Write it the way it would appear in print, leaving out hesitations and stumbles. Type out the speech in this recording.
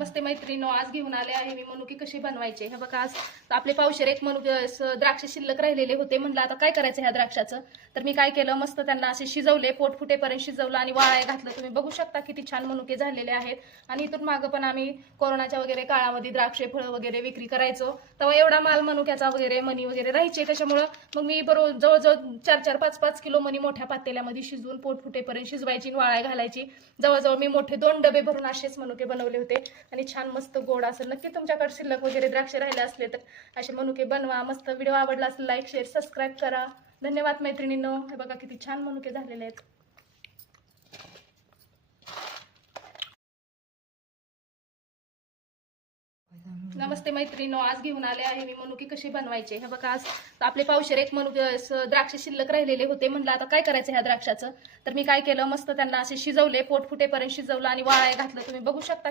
नमस्ते मैत्रिणींनो, आज घेऊन आले आहे मी मनुके कशी बनवायचे. हे बघा, आज आपले पावशेर एक मनुके द्राक्ष शिल्लक राहिलेले होते. म्हणलं आता काय करायचं ह्या द्राक्षाचं. तर मी काय केलं, मस्त त्यांना असे शिजवले, पोट फुटेपर्यंत शिजवलं आणि वाळाय घातलं. तुम्ही बघू शकता किती छान मनुके झालेले आहेत. आणि इथून मागं पण आम्ही कोरोनाच्या वगैरे काळामध्ये द्राक्षे फळं वगैरे विक्री करायचो, तेव्हा एवढा माल मनुक्याचा वगैरे मणी वगैरे राहायचे. त्याच्यामुळं मग मी बरोबर जवळजवळ 4-4, 5-5 किलो मणी मोठ्या पातेल्यामध्ये शिजवून पोट फुटेपर्यंत शिजवायची, वाळाय घालायची. जवळजवळ मी मोठे 2 डबे भरून असेच मनुके बनवले होते आणि छान मस्त गोड असेल. नक्की तुमच्याकडे शिल्लक वगैरे द्राक्ष राहिले असले तर असे मनुके बनवा. मस्त व्हिडिओ आवडला असेल लाईक शेअर सबस्क्राईब करा. धन्यवाद मैत्रिणींनो. हे बघा किती छान मनुके झालेले आहेत. नमस्ते मैत्रिणींनो, आज घेऊन आले आहे मी मनुके कशी बनवायचे. हे बघा, आज आपले पावशेर एक मनुके द्राक्ष शिल्लक राहिलेले होते. म्हणलं आता काय करायचं ह्या द्राक्षाचं. तर मी काय केलं, मस्त त्यांना असे शिजवले, पोट फुटेपर्यंत शिजवलं आणि वाळाय घातलं. तुम्ही बघू शकता